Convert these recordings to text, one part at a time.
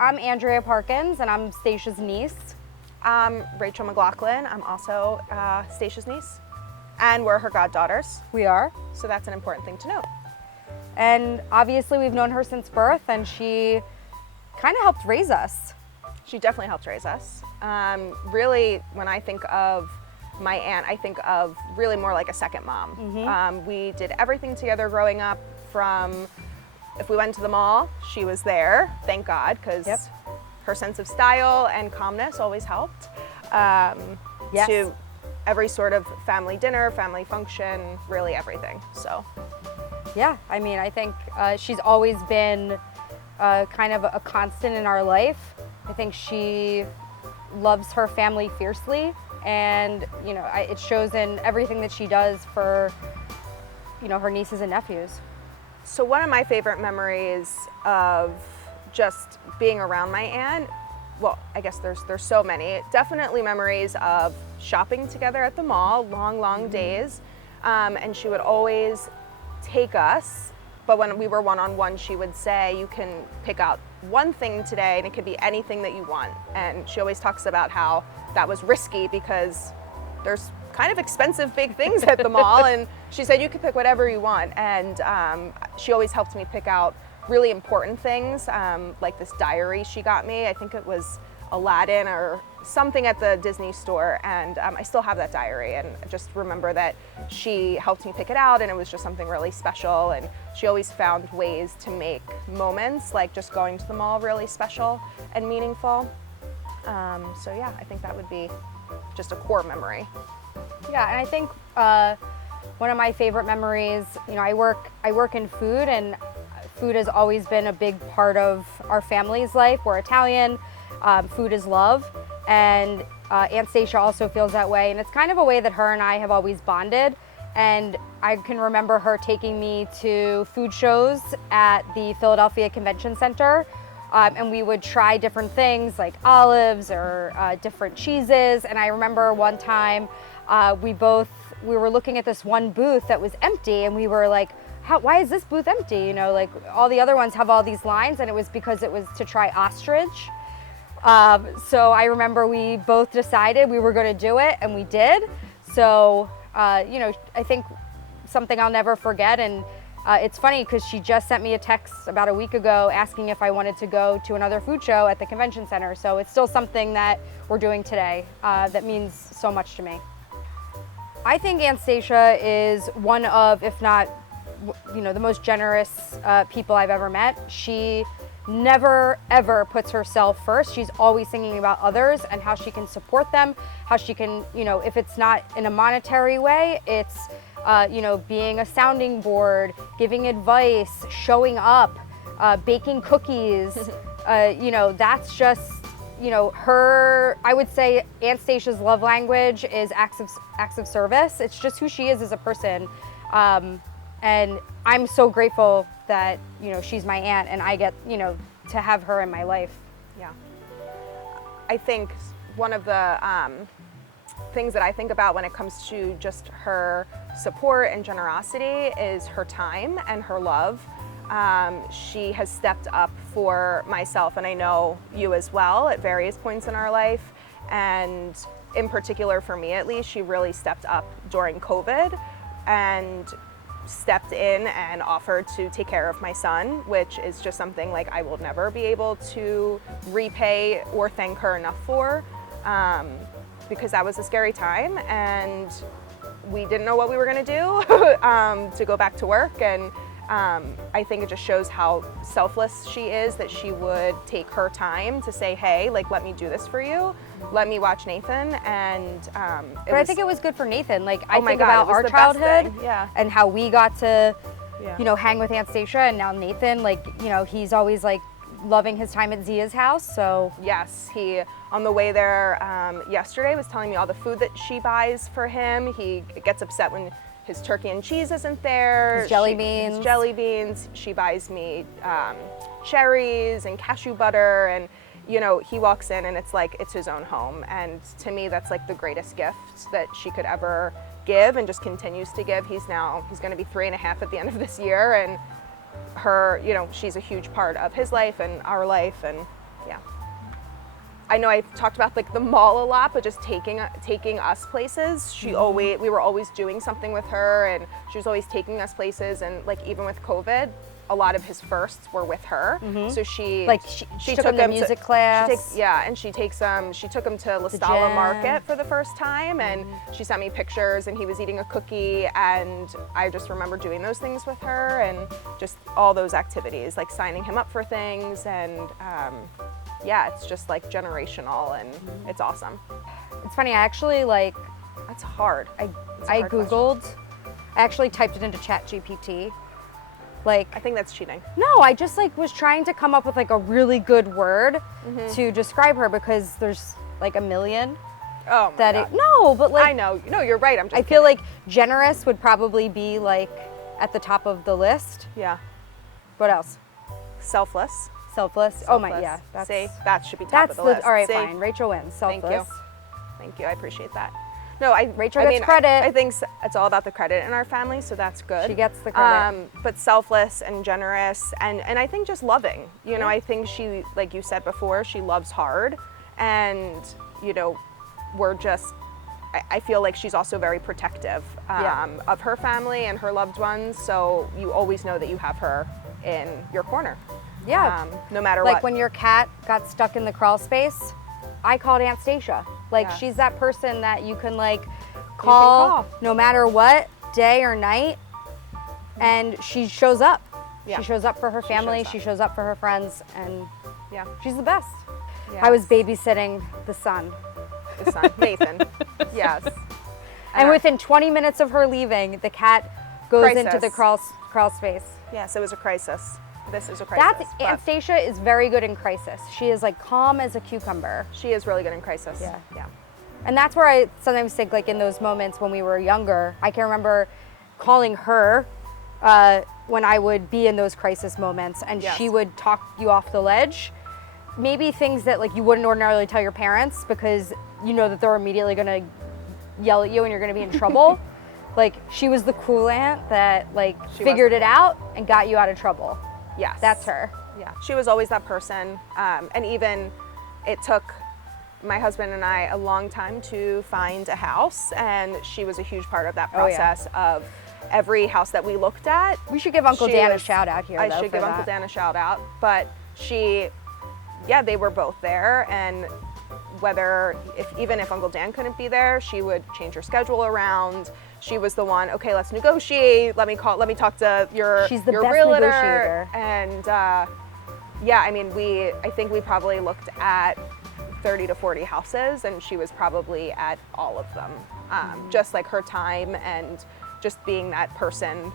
I'm Andrea Parkins, and I'm Stasia's niece. I'm Rachel McLaughlin. I'm also Stasia's niece, and we're her goddaughters. We are. So that's an important thing to note. And obviously we've known her since birth, and she kind of helped raise us. She definitely helped raise us. Really, when I think of my aunt, I think of really more like a second mom. Mm-hmm. We did everything together growing up. From if we went to the mall, she was there, thank God, because her sense of style and calmness always helped. Yes. To every sort of family dinner, family function, really everything. So. Yeah, I mean, I think she's always been kind of a constant in our life. I think she loves her family fiercely, and you know, it shows in everything that she does for, you know, her nieces and nephews. So one of my favorite memories of just being around my aunt, well, I guess there's so many. Definitely memories of shopping together at the mall, long days, and she would always take us. But when we were one-on-one, she would say, you can pick out one thing today and it could be anything that you want. And she always talks about how that was risky because there's kind of expensive big things at the mall. And she said, you could pick whatever you want. And she always helped me pick out really important things, like this diary she got me. I think it was Aladdin or something at the Disney store, and I still have that diary, and I just remember that she helped me pick it out, and it was just something really special. And she always found ways to make moments like just going to the mall really special and meaningful. So yeah, I think that would be just a core memory. Yeah, and I think one of my favorite memories, you know, I work in food, and food has always been a big part of our family's life. We're Italian. Food is love, and Aunt Stasia also feels that way, and it's kind of a way that her and I have always bonded. And I can remember her taking me to food shows at the Philadelphia Convention Center, and we would try different things like olives or different cheeses. And I remember one time we were looking at this one booth that was empty, and we were like, why is this booth empty? You know, like all the other ones have all these lines, and it was because it was to try ostrich. So I remember we both decided we were going to do it, and we did. So, you know, I think something I'll never forget. And it's funny because she just sent me a text about a week ago asking if I wanted to go to another food show at the convention center. So it's still something that we're doing today that means so much to me. I think Aunt Stasia is one of, if not, you know, the most generous people I've ever met. She never ever puts herself first. She's always thinking about others and how she can support them, how she can, you know, if it's not in a monetary way, it's you know, being a sounding board, giving advice, showing up, baking cookies. You know, that's just, you know, I would say Aunt Stasia's love language is acts of service. It's just who she is as a person. And I'm so grateful that, you know, she's my aunt and I get, you know, to have her in my life. Yeah. I think one of the things that I think about when it comes to just her support and generosity is her time and her love. She has stepped up for myself, and I know you as well, at various points in our life. And in particular for me, at least, she really stepped up during COVID and stepped in and offered to take care of my son, which is just something like I will never be able to repay or thank her enough for, because that was a scary time and we didn't know what we were going to do to go back to work. And I think it just shows how selfless she is, that she would take her time to say, hey, like, let me do this for you. Let me watch Nathan. And I think it was good for Nathan. Like, I think God, about our childhood yeah. and how we got to, you know, hang with Aunt Stasia, and now Nathan, like, you know, he's always like loving his time at Zia's house. So yes, he on the way there yesterday was telling me all the food that she buys for him. He gets upset when his turkey and cheese isn't there. His jelly beans. His jelly beans. She buys me cherries and cashew butter, and you know, he walks in and it's like it's his own home. And to me, that's like the greatest gift that she could ever give, and just continues to give. He's going to be 3.5 at the end of this year, and her, you know, she's a huge part of his life and our life, and Yeah. I know I've talked about like the mall a lot, but just taking us places. We were always doing something with her, and she was always taking us places. And like even with COVID, a lot of his firsts were with her. So she took him to music class. She took him to La Stalla Market for the first time, and she sent me pictures, and he was eating a cookie, and I just remember doing those things with her, and just all those activities, like signing him up for things, and yeah, it's just like generational, and it's awesome. It's funny, I actually like, That's hard. I Googled, I actually typed it into ChatGPT. Like, I think that's cheating. no, I just like was trying to come up with like a really good word to describe her, because there's like a million. Oh my God. No, but like, I know. No, you're right. I feel like generous would probably be like at the top of the list. Yeah. What else? Selfless. Selfless. Oh my, yeah. See, that should be top of the list. All right, See? fine. Rachel wins. Selfless. Thank you. I appreciate that. No, Rachel gets credit. I think it's all about the credit in our family, so that's good. She gets the credit. But selfless and generous, and I think just loving. You know, I think she, like you said before, she loves hard, and you know, we're just. I feel like she's also very protective of her family and her loved ones. So you always know that you have her in your corner. Yeah. No matter what. Like when your cat got stuck in the crawl space, I called Aunt Stasia. Like she's that person that you can like call no matter what, day or night, and she shows up. Yeah. She shows up for her family, she shows up for her friends, and she's the best. Yes. I was babysitting the son. The son, Nathan. Yes. And within 20 minutes of her leaving, the cat goes into the crawl space. Yes, it was a crisis. This is a crisis. Aunt Stasia is very good in crisis. She is like calm as a cucumber. She is really good in crisis. Yeah. And that's where I sometimes think, like in those moments when we were younger, I can remember calling her when I would be in those crisis moments, and she would talk you off the ledge. Maybe things that like you wouldn't ordinarily tell your parents, because you know that they're immediately gonna yell at you and you're gonna be in trouble. Like she was the cool aunt that like figured it out and got you out of trouble. Yes. That's her. Yeah. She was always that person. And even it took my husband and I a long time to find a house, and she was a huge part of that process of every house that we looked at. We should give Uncle Dan a shout out here. I should give Uncle Dan a shout out. But they were both there, and even if Uncle Dan couldn't be there, she would change her schedule around. She was the one, okay, let's negotiate. Let me talk to your She's the your best realtor. Negotiator. And I mean, I think we probably looked at 30 to 40 houses, and she was probably at all of them. Just like her time and just being that person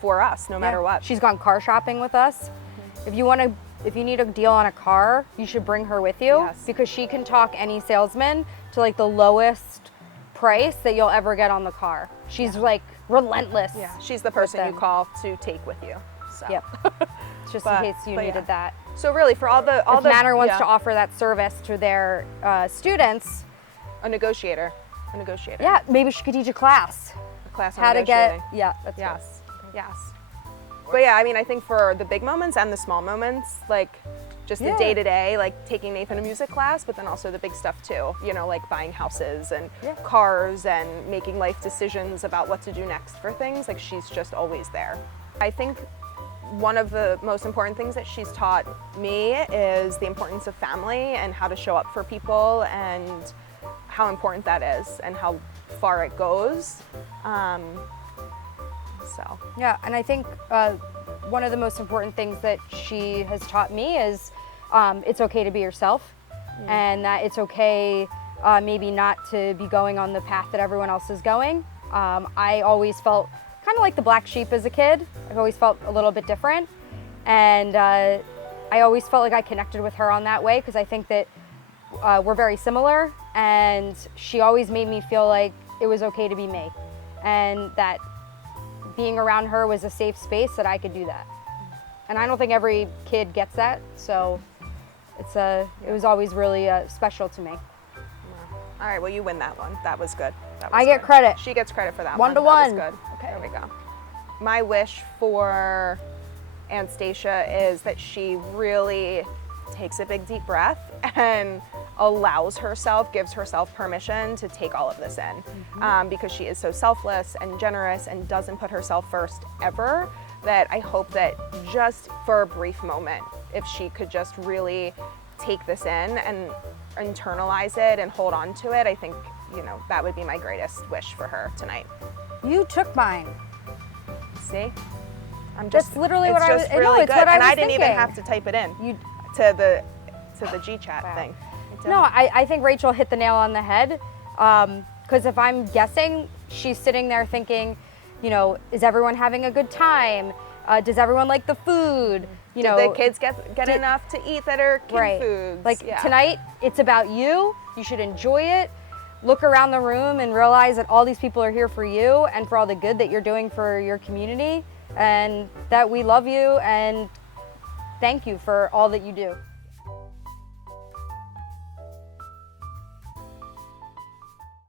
for us, no matter what. She's gone car shopping with us. If you need a deal on a car, you should bring her with you, because she can talk any salesman to like the lowest price that you'll ever get on the car. She's like relentless. Yeah, she's the person you call to take with you. So. Yep. Just in case you needed that. So really, for all the Manor wants to offer that service to their students. A negotiator. Yeah, maybe she could teach a class. A class on how to negotiating. get. Yeah. That's Yes. But yeah, I mean, I think for the big moments and the small moments, like just the day-to-day, like taking Nathan to music class, but then also the big stuff too, you know, like buying houses and cars and making life decisions about what to do next for things, like she's just always there. I think one of the most important things that she's taught me is the importance of family and how to show up for people and how important that is and how far it goes. Yeah, and I think one of the most important things that she has taught me is it's okay to be yourself, and that it's okay maybe not to be going on the path that everyone else is going. I always felt kind of like the black sheep as a kid. I've always felt a little bit different, and I always felt like I connected with her on that way, because I think that we're very similar, and she always made me feel like it was okay to be me, and that being around her was a safe space that I could do that. And I don't think every kid gets that, so it was always really special to me. All right, well, you win that one. That was good. I get credit. She gets credit for that one. 1 to 1. That was good. Okay. There we go. My wish for Aunt Stasia is that she really takes a big deep breath and gives herself permission to take all of this in, because she is so selfless and generous and doesn't put herself first ever, that I hope that just for a brief moment, if she could just really take this in and internalize it and hold on to it, I think, that would be my greatest wish for her tonight. You took mine. See? That's literally what I was. Really no, it's good. what I and was I didn't thinking. even have to type it in to the G chat thing. No, I think Rachel hit the nail on the head. Because if I'm guessing, she's sitting there thinking, is everyone having a good time? Does everyone like the food? Did the kids get enough to eat that are kid foods? Like tonight, it's about you. You should enjoy it. Look around the room and realize that all these people are here for you and for all the good that you're doing for your community, and that we love you and thank you for all that you do.